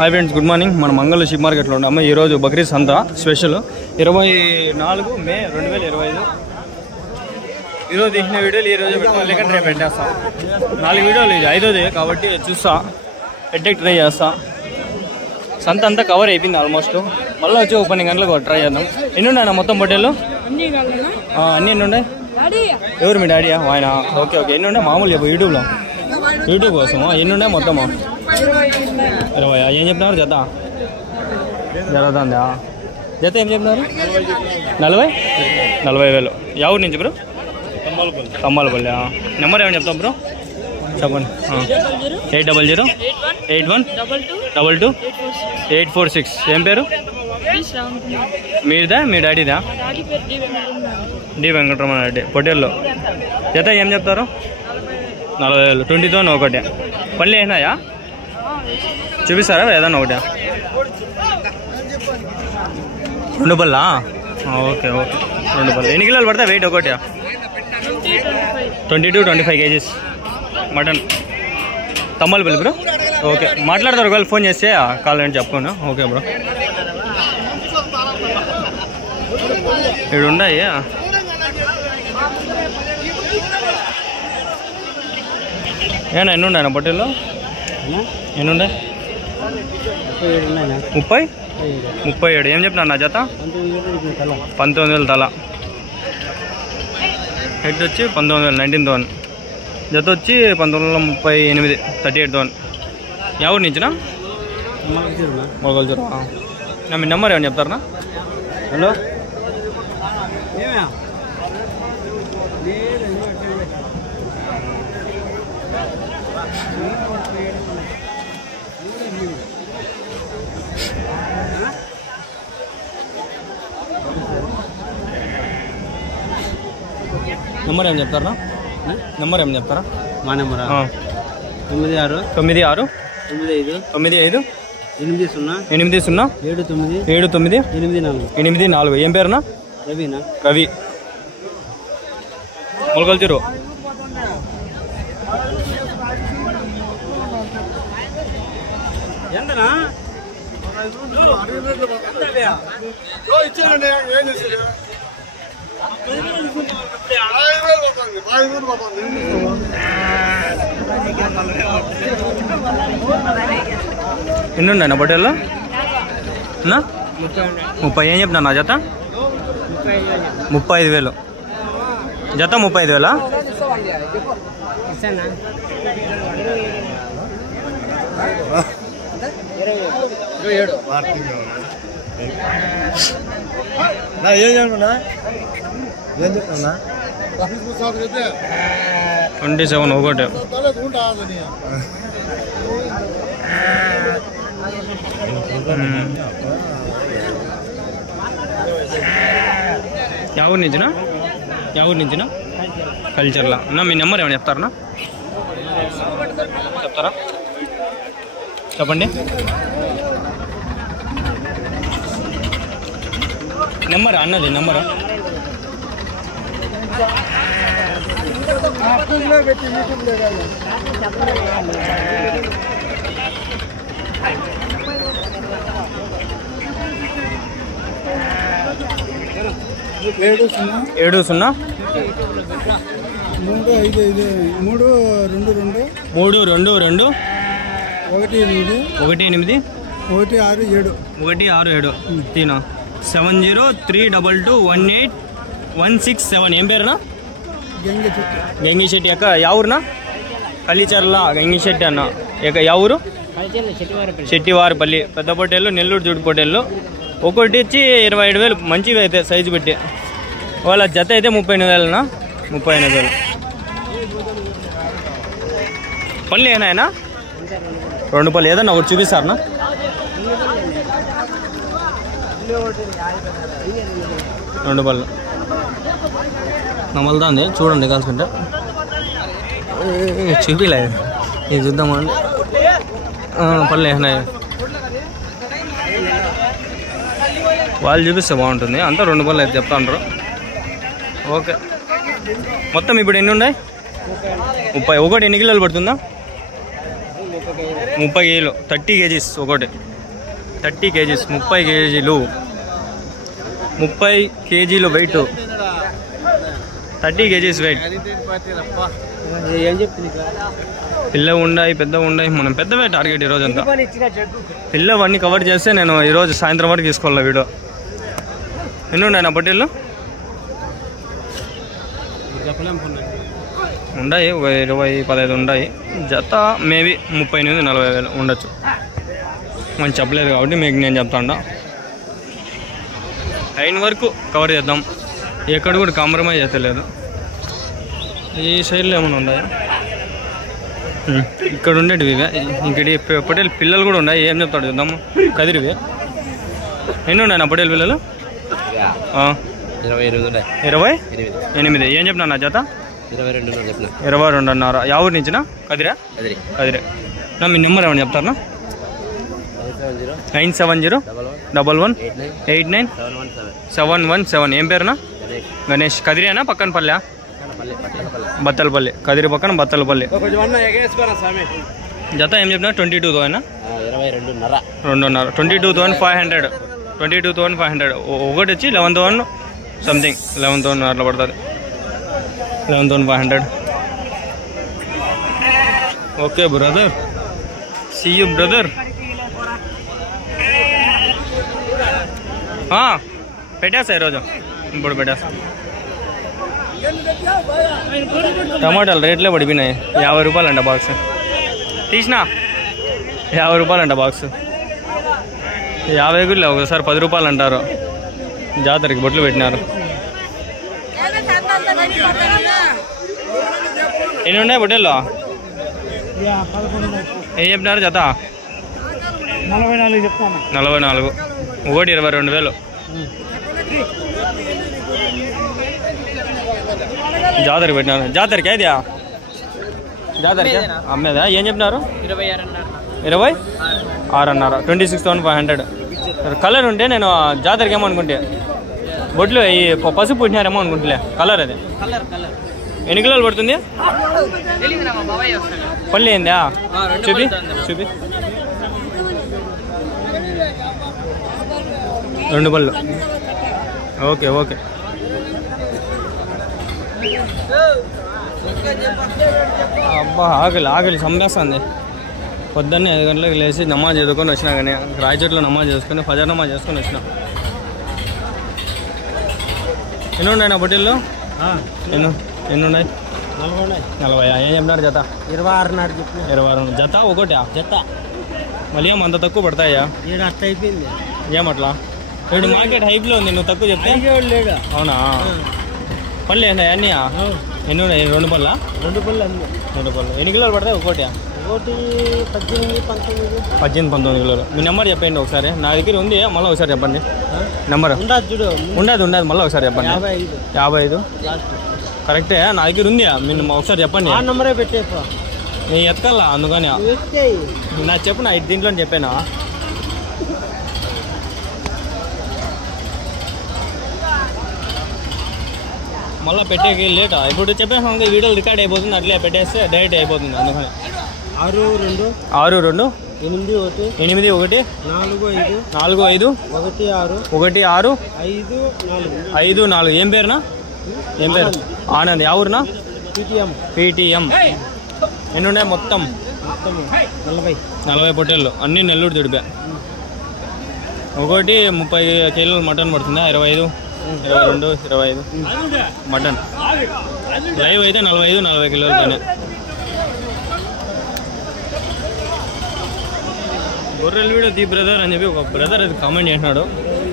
Hi friends, good morning. మన మంగళ ship మార్కెట్లో ఉన్నాము. ఈరోజు బక్రీద్ సంత స్పెషల్ 24 మే 2025. ఈరోజు తీసిన వీడియోలు ఈరోజు పెట్టుకోవాలి, లేకపోతే రేపు పెట్టేస్తా. 4 వీడియోలు, ఇది 5వది కాబట్టి చూస్తా, పెట్టే ట్రై చేస్తా. సంత అంతా కవర్ అయిపోయింది ఆల్మోస్ట్. మళ్ళీ వచ్చి 12 గంటలకు ట్రై చేద్దాం. ఎన్ని ఉన్నాయి మొత్తం పొట్టేళ్ళు? అన్నీ ఎన్ని ఉన్నాయి? ఎవరు మీ డాడీయా? ఆయన. Okay okay. ఎన్ని ఉన్నాయి మామూలు చెప్పు, యూట్యూబ్ కోసమా? ఎన్ని ఉన్నాయి మొత్తమా? 20. ఏం చెప్తున్నారు జత? జరుగుతుందా జత? ఏం చెప్తున్నారు? 40,000. ఎవరి నుంచి బ్రో? తమ్మాలపల్లి. నెంబర్ ఏమని చెప్తాం బ్రో? చెప్పండి. 800-8122-846. ఏం పేరు మీదా? మీ డాడీదా? డి వెంకటరమణ రెడ్డి. పొట్టేల్లో జత ఏం చెప్తారు? 40,000. 20తో ఒకటే. పళ్ళు అయినాయా? చూపిస్తారా ఏదన్నా ఒకటే? 2 పళ్ళా? Okay okay. 2 పళ్ళు. ఎన్ని కిలోలు పడతాయి వెయిట్ ఒకటి? 20-25 kgs mutton. Tammalapalli bro. Okay, మాట్లాడతారు. ఒకవేళ ఫోన్ చేస్తే కావాలని చెప్పుకోను. Okay bro. ఇక్కడ ఉన్నాయి. ఏనా ఎన్ని ఉన్నాయి పొట్టేల్లో? ఎన్ని ఉన్నాయి? 37. ఏం చెప్పినా నా జత? 19,000 తల. హెడ్ వచ్చి 19,000, 19,000. జత వచ్చి 1938, 38,000. ఎవరి నుంచినా? మొగల్చూరు. మీ నెంబర్ ఏమని చెప్తారా? హలో, నెంబర్ ఏం చెప్తారా? నెంబర్ ఏం చెప్తారా? మా నెంబరా? 96 95 95 80 79 84. ఏం పేరునా? రవి. మొలకల్చూరు. ఎన్ని ఉన్నాయి నా పొట్టేల్లో? 30. ఏం చెప్తున్నా నా జత? 35,000. జత 35,000. ఏం చెప్తున్నా? 27 ఒకటి. ఎవరి నుంచినా? కల్చర్లా. అన్న మీ నెంబర్ ఏమైనా చెప్తారా? చెప్పండి. నెంబర్ అన్నది నెంబరు? ఏడు 7 0 3 5 3 2 2 3 2 2 1 8 167 తీనా 7032218167. ఏం పేరునా? గంగిశెట్టి. అక్క ఎవరునా? కలిచర్ల గంగిశెట్టి అన్న. ఎవరు? శెట్టివారిపల్లి. పెద్ద పొట్టేళ్ళు, నెల్లూరు జూడు పొట్టేళ్ళు. ఒకటి వచ్చి 27,000. మంచివి అయితే సైజు పెట్టి. వాళ్ళ జత అయితే 38,000. 38,000. పళ్ళు ఏనాయనా? 2 పళ్ళు. ఏదన్నా ఒకటి చూపిస్తారనా? రెండు పళ్ళు. నమ్మల్దాంది చూడండి కాల్చుకుంటే. చూపిలేదు, ఇది చూద్దామండి. పళ్ళు వేసినాయి. వాళ్ళు చూపిస్తే బాగుంటుంది. అంతా 2 పళ్ళు అయితే చెప్తాండ్రు. ఓకే. మొత్తం ఇప్పుడు ఎన్ని ఉన్నాయి? 30. ఒకటి ఎన్ని కిలోలు పడుతుందా? 30 కేజీలు 30 kgs ఒకటి 30 kgs 30 కేజీలు 30 కేజీలు వెయిట్ 30 kgs వెయిట్. పిల్ల ఉన్నాయి పెద్ద ఉన్నాయి, మనం పెద్దవే టార్గెట్ ఈరోజు అంతా. పిల్లవన్నీ కవర్ చేస్తే నేను ఈరోజు సాయంత్రం వరకు తీసుకోవాలి వీడియో. ఎన్ని ఉన్నాయి నా పొట్టేళ్ళు? ఉన్నాయి ఒక 20-15 ఉన్నాయి. జత మేబీ 38,000-40,000 ఉండొచ్చు. మనం చెప్పలేదు కాబట్టి మీకు నేను చెప్తాను. అయిన వరకు కవర్ చేద్దాం, ఎక్కడ కూడా కాంప్రమైజ్ చేస్తలేదు. ఈ సైడ్లో ఏమైనా ఉన్నాయా? ఇక్కడ ఉండేటివి ఇంకటి పొట్టేలు పిల్లలు కూడా ఉన్నాయి. ఏం చెప్తాడు చూద్దాము. కదిరివి ఎన్ని ఉన్నాయి నా పొట్టేలు పిల్లలు? 28. ఏం చెప్పినా నా జత? 22.5. యా ఊరి నుంచినా? కదిరే. నా మీ నెంబర్ ఏమన్నా చెప్తారా? 970111891717. ఏం పేరునా? గణేష్. కదిరేనా? పక్కన పల్లె? బత్తలపల్లి. కదిరి పక్కన బత్తలపల్లి. జత ఏం చెప్పినా? 22,000. 2.5. 22,500. 22,500. ఒకటి వచ్చి 11,000 సంథింగ్. 11,000 అట్లా పడుతుంది. 11,500. Okay brother, see you brother. పెట్టేస్తా ఈరోజు, ఇప్పుడు పెట్టేస్తా. టమాటాలు రేట్లే పడిపోయినాయి. 50 రూపాయలు అంట బాక్స్. తీసినా 50 రూపాయలు అంట బాక్స్. 50 కూడా లేవు, ఒకసారి 10 రూపాయలు అంటారు. జాతరకి బొట్లు పెట్టినారు. ఎన్ని ఉన్నాయి బొట్టెల్లో? ఏం చెప్పినారు జత? 44 చెప్తాను. 44. ఒకటి 22,000. జాతరకి పెట్టినారు. జాతరకి అయితే జాతరకి అమ్మేదా? ఏం చెప్పినారు? 26.5. 26,500. కలర్ ఉంటే నేను జాతరకి ఏమనుకుంటే బొట్లు ఈ పసుపు పుట్టినారేమో అనుకుంటులే. కలర్ అది ఎన్ని కిలోలు పడుతుంది? పళ్ళు ఏందా? చూపి 2 పళ్ళు. ఓకే. అబ్బా ఆకలి చంపేస్తుంది. పొద్దున్నే 5 గంటలకు లేచి నమాజ్ చదువుకొని వచ్చినా, కానీ రాయచోట్లో నమాజ్ చేసుకుని ఫజర్ నమాజ్ చేసుకొని వచ్చిన. ఎన్ని ఉన్నాయి నా బొట్టెల్లో? ఎన్ని ఉన్నాయి? 40. ఏం చెప్పినారు జత? 26. జత ఒకటి జత. మళ్ళీ ఏం అంత తక్కువ పడతాయా? అట్లా అయిపోయింది. ఏమట్లా? ఇప్పుడు మార్కెట్ హైప్లో ఉంది, నువ్వు తక్కువ చెప్తే. అవునా? పళ్ళు ఏందా అన్నీ? ఎన్ని ఉన్నాయి? 2 పళ్ళా? 2 పళ్ళు. ఎన్ని కిలోలు పడతాయి ఒకటి? 18-19 కిలోలు. మీ నెంబర్ చెప్పండి ఒకసారి. నా దగ్గర ఉంది, మళ్ళీ ఒకసారి చెప్పండి నెంబర్. ఉండదు మళ్ళీ ఒకసారి చెప్పండి. 55 కరెక్టే. నా దగ్గర ఉంది, మీరు ఒకసారి చెప్పండి. నెంబరే పెట్టే నేను ఎత్తుకల్లా, అందుకని నాకు చెప్పు. నా దీంట్లో చెప్పానా? మళ్ళీ పెట్టేకి లేటా? ఇప్పుడు చెప్పేసాం, వీడియోలు రికార్డ్ అయిపోతుంది, అట్లే పెట్టేస్తే డైరెక్ట్ అయిపోతుంది. అందుకని 62 81 45 45 16 ఏం పేరునా? ఏం పేరు? ఆనంద్. యా ఊరునా? PTM. ఎన్ని ఉన్నాయి మొత్తం? 40 పొట్టేళ్ళు. అన్నీ నెల్లూరు తిడిపా. ఒకటి 30 కిలోలు మటన్ పడుతుందా? 25 22 25 మటన్. లైవ్ అయితే 45-40 కిలోలతోనే. గొర్రెల వీడియో తీ బ్రదర్ అని చెప్పి ఒక బ్రదర్ అది కామెంట్ చేసినాడు.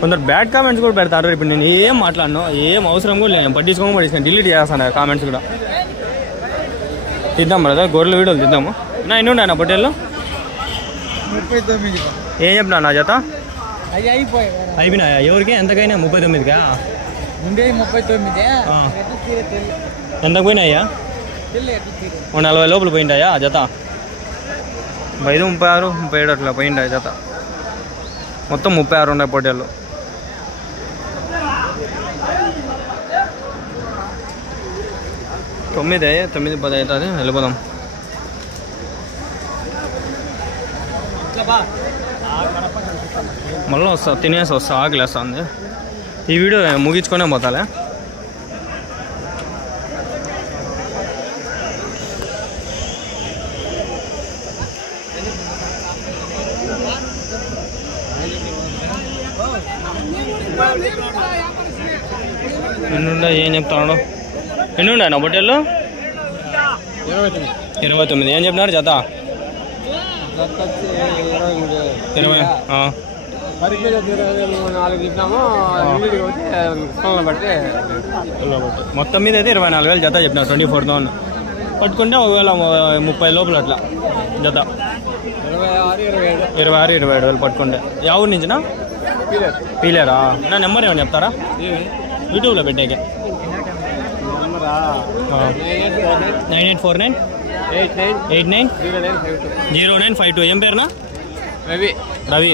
కొందరు బ్యాడ్ కామెంట్స్ కూడా పెడతారు. ఇప్పుడు నేను ఏం మాట్లాడను, ఏం అవసరం కూడా లేదు, పట్టించుకోమని డిలీట్ చేస్తాను కామెంట్స్ కూడా. తీద్దాం బ్రదర్, గొర్రెల వీడియోలు తీద్దాము. నా ఎన్ని ఉన్నాయి నా పొట్టేళ్ళు? 39. ఏం చెప్పినా నా జత? అయిపోయినాయా? ఎవరికి ఎంతకైనా? 39కా? 39. ఎంతకు పోయినాయ్యా? 40 లోపల పోయింటాయా జత? 5 36 37 అట్లా పోయింటాయి జత. మొత్తం 36 ఉన్నాయి పొట్టేళ్ళు. తొమ్మిది 10 అవుతుంది. వెళ్ళిపోదాం. మళ్ళీ వస్తా తినేసి వస్తా ఆకలేస్తుంది. ఈ వీడియో ముగించుకొనే పోతాలే. ఎన్నుండా ఏం చెప్తాడు? ఎన్నుండా నా బొట్టెళ్ళు? 29. ఏం చెప్పినారు జత? 20. మొత్తం మీద అయితే 24,000 జత చెప్పినారు. 24,000 పట్టుకుంటే ఒకవేళ 30 లోపల అట్లా జత. 26-27 పట్టుకుంటే. యా ఊరి నుంచినా? పీలేరా? నా నెంబర్ ఏమని చెప్తారా? యూట్యూబ్లో పెట్టాక 9849 890952. ఏం పేరునా? రవి.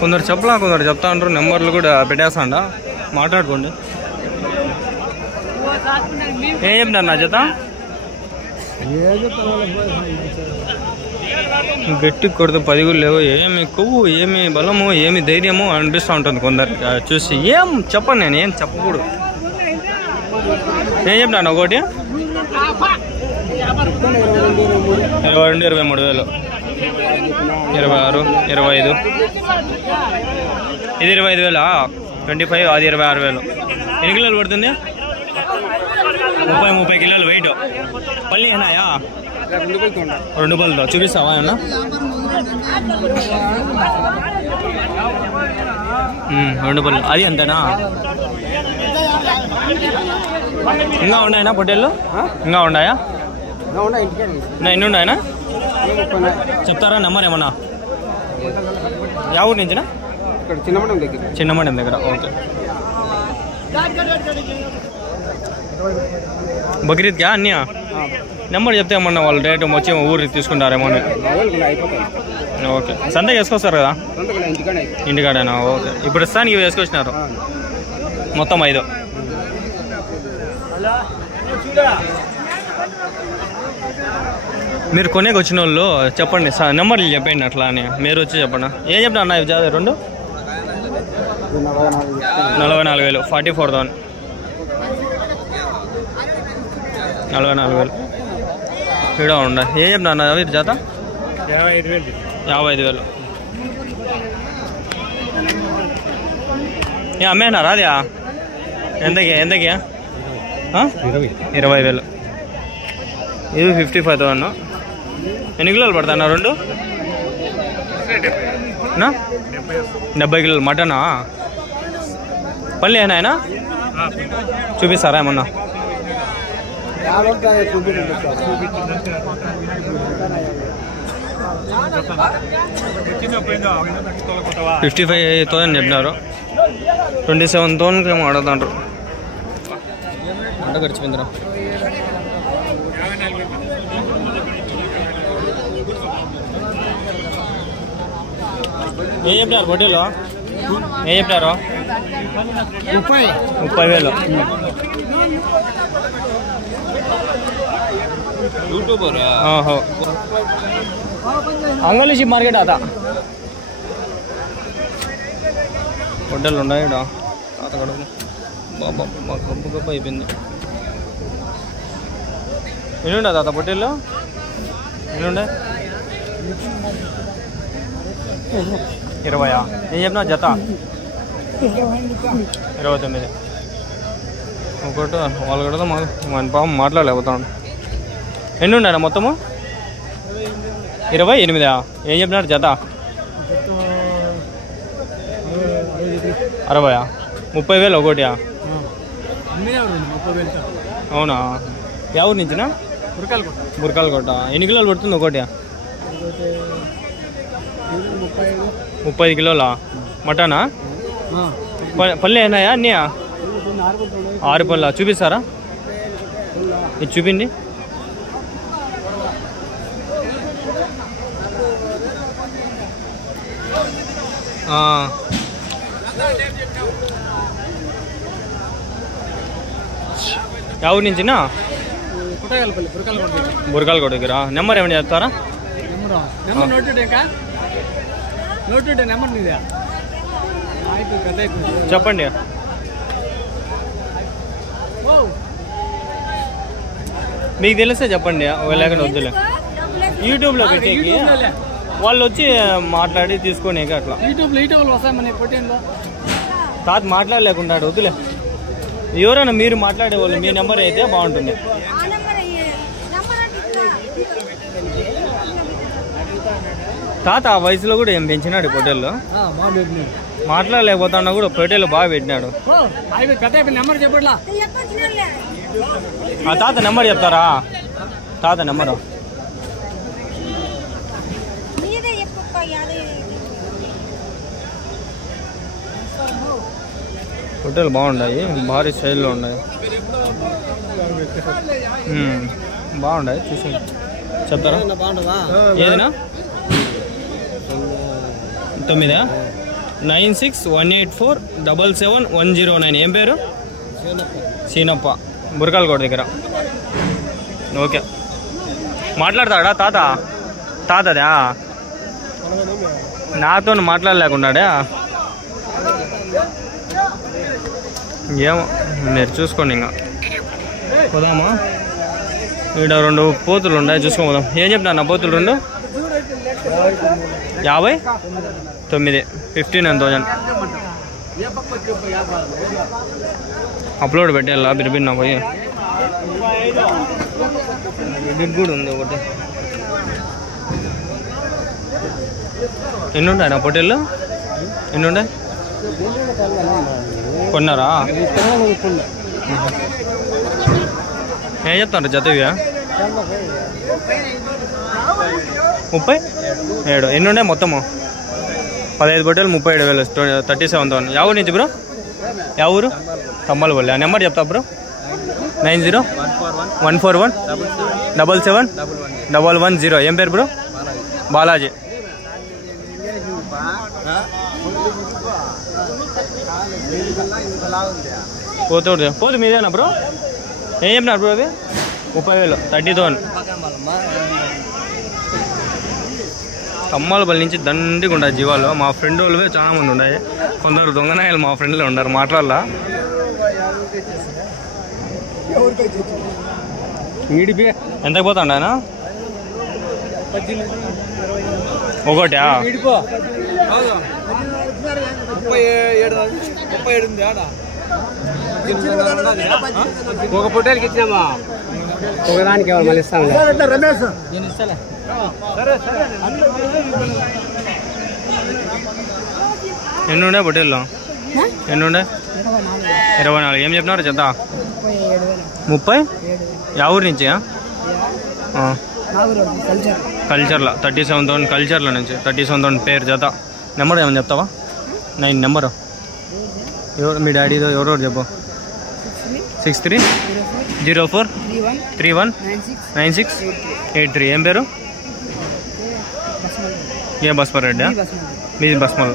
కొందరు చెప్పలా, కొందరు చెప్తా అంటారు. నెంబర్లు కూడా పెట్టేస్తాండ, మాట్లాడుకోండి. ఏం చెప్తారు నా జత? గట్టి కొడితే 10 కూడా లేవు. ఏమి కొవ్వు, ఏమి బలము, ఏమి ధైర్యము అనిపిస్తూ ఉంటుంది కొందరికి చూసి. ఏం చెప్పను, నేను ఏం చెప్పకూడదు. ఏం చెప్తాను? ఒకటి 22-23,000, 26, 25. ఇది 25,000. 25, అది 26,000. ఎన్ని కిలోలు పడుతుంది? 30 కిలోలు వెయిట్. పల్లి ఏనాయా? 2 పళ్ళతో చూపిస్తావా ఏమన్నా? 2 పళ్ళు. అది అంతేనా? ఇంకా ఉన్నాయనా పొట్టేళ్ళు? ఇంకా ఉన్నాయా? ఎన్ని ఉన్నాయనా చెప్తారా? నెంబర్ ఏమన్నా? యా ఊరి నుంచినా? చిన్నమండం దగ్గర. ఓకే. బక్రీద్ క్యా అన్నయ్య? నెంబర్ చెప్తే ఏమన్నా వాళ్ళు రేటు వచ్చి ఊరికి తీసుకుంటారేమో. ఓకే. సండే వేసుకొస్తారు కదా ఇంటికాడేనా? ఓకే. ఇప్పుడు ఇస్తానికి ఇవి వేసుకొచ్చినారు మొత్తం 5. మీరు కొనేకి వచ్చిన వాళ్ళు చెప్పండి, నెంబర్లు చెప్పండి అట్లా అని. మీరు వచ్చి చెప్పండి. ఏం చెప్తా అన్న? ఇవి జాదే 2 44,000. 44,000. 44,000 ఇక్కడ ఉండ. ఏం చెప్తా అన్న అవి జాత? 55,000. ఏ అమ్మేనారా అది? ఎంతకి? 20,000. ఇది 55,000. ఎన్ని కిలోలు పడతానా? 2 70 కిలోలు మటనా? పల్లి ఏనాయనా? చూపిస్తారా ఏమన్నా? 55,000 చెప్పినారు. 27,000 ఏమో అడుగుతాంటారు. అంట గడిచిపోయిందిరా. ఏం చెప్పారు బొడ్డీలో? ఏం చెప్పారు? 30,000. యూట్యూబర్ అంగళి షిప్ మార్కెట్ అదా? బొడ్డలు ఉన్నాయి తాత కడుపు. బాబా మా గొప్ప గొప్ప అయిపోయింది. ఎన్నుండే తాత బొడ్డీల్లో? ఎన్నుండే? 20. ఏం చెప్పినా జత? 29. ఒకటి వాళ్ళు కూడా మన పాపం మాట్లాడలేకపోతాడు. ఎన్ని ఉన్నాయా మొత్తము? 28. ఏం చెప్పినారు జత? 60. 30,000 ఒకటి. అవునా? ఎవరి నుంచినా? బురకాలకోట. ఎన్ని కిలోలు పడుతుంది ఒకటి? 30 కిలోలా? మటనా? పళ్ళు అయినాయా అన్నయ్య? 6 పళ్ళ. చూపిస్తారా? ఇది చూపిండి. ఎవరి నుంచినా బురకాల కొట్టు దగ్గర నెంబర్ ఏమైనా చెప్తారా చెప్పండి మీకు తెలిస్తే చెప్పండి లేకుండా వద్దులే యూట్యూబ్లో పెట్టేకి వాళ్ళు వచ్చి మాట్లాడి తీసుకొని అట్లా తాత మాట్లాడలేకుండా వద్దులే ఎవరైనా మీరు మాట్లాడేవాళ్ళు మీ నెంబర్ అయితే బాగుంటుంది తాత ఆ వయసులో కూడా ఏం పెంచినాడు పొట్టేల్లో మాట్లాడలేకపోతున్నా కూడా పొట్టేళ్ళు బాగా పెట్టినాడు ఆ తాత నెంబర్ చెప్తారా తాత నెంబరు పొట్టేలు బాగున్నాయి భారీ స్టైల్లో ఉన్నాయి బాగున్నాయి చూసి చెప్తారా ఏదైనా 96184777109 ఏం పేరు సీనప్ప బురకాలకోట దగ్గర ఓకే మాట్లాడతాడా తాతదా నాతో మాట్లాడలేకున్నాడా ఏమో మీరు చూసుకోండి ఇంకా పోదామా ఇక్కడ 2 పోతులు ఉన్నాయి చూసుకోపోదాం ఏం చెప్తా నా పోతులు 2 59 15,000 అప్లోడ్ పెట్టేలా బిరిబిన్నా పోయి ఎడిట్ కూడా ఉంది ఒకటి ఎన్ని ఉంటాయి నా పొట్టేళ్ళు ఎన్ని ఉంటాయి కొన్నారా ఏం చెప్తారు జతవియా 37 ఎన్ని ఉన్నాయి మొత్తము 15 పొట్టేలు 37,000 37,000 యా ఊరు నుంచి బ్రో యా ఊరు తమ్మలపల్లి ఆ నెంబర్ చెప్తా బ్రో 9014177110 ఏం పేరు బ్రో బాలాజీ పోతు మీదేనా బ్రో ఏం చెప్పినారు బ్రో అవి 30,000 30,000 తమ్మలపల్లి నుంచి దండిగా ఉంటాయి జీవాలు మా ఫ్రెండ్ వాళ్ళవే చాలా మంది ఉన్నాయి కొందరు దొంగనాయాలు మా ఫ్రెండ్లో ఉన్నారు మాట్లాడాలా ఎంతకు పోతాండ ఆయన ఒకటా 37 ఒక పొట్టేలకి ఇచ్చినామా ఒకదానికి ఎవరు మళ్ళీ ఇస్తాను ఎన్ని ఉండే పొట్టేళ్ళు ఎన్ని ఉండే 24 ఏం చెప్పినారు చెత్త 30 యా ఊరి నుంచి కల్చర్లో 37,000 కల్చర్లో నుంచి 37,000 పేరు జత నెంబర్ ఏమని చెప్తావా 9 నెంబరు ఎవరు మీ డాడీదో ఎవరెవరు చెప్పు 6304319683 ఏం పేరు ఏ బస్మర్ రెడ్డా మీది బస్మల్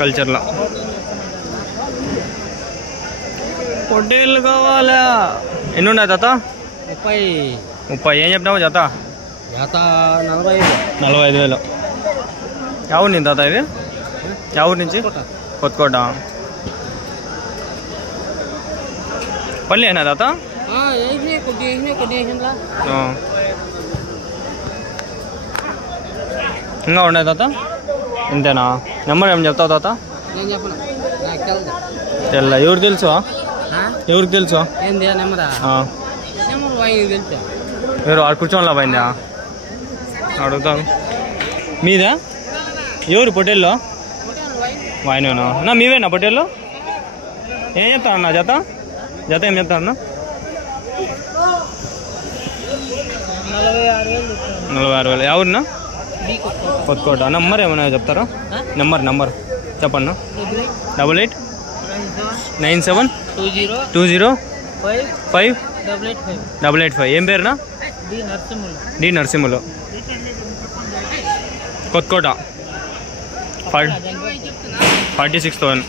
కల్చర్లో పొట్టేళ్ళు కావాలా ఎన్ని ఉన్నాయి తాత 30 ఏం చెప్పినావు జత 45,000 ఎవరు నేను తాత ఇవి ఎవరి నుంచి కొత్తకోట పల్లి అయినా తాత ఇంకా ఉన్నాయి తాత ఇంతేనా నెంబర్ ఏం చెప్తావు తాత తెల్ల ఎవరు తెలుసు ఎవరికి తెలుసు ఎవరు ఆడు కూర్చోనిలా పోయిందా అడుగుతాను మీదా ఎవరు పొట్టేల్లో వాయినేనా నా మీవేనా పొట్టేళ్ళు ఏం చెప్తానన్నా జత ఏం చెప్తానన్నా 46,000 ఎవరినా కొత్తకోట నెంబర్ ఏమైనా చెప్తారా నెంబర్ చెప్పన్నా 8897205885 ఏం పేరునా డి నరసింహులు కొత్తకోట 46,000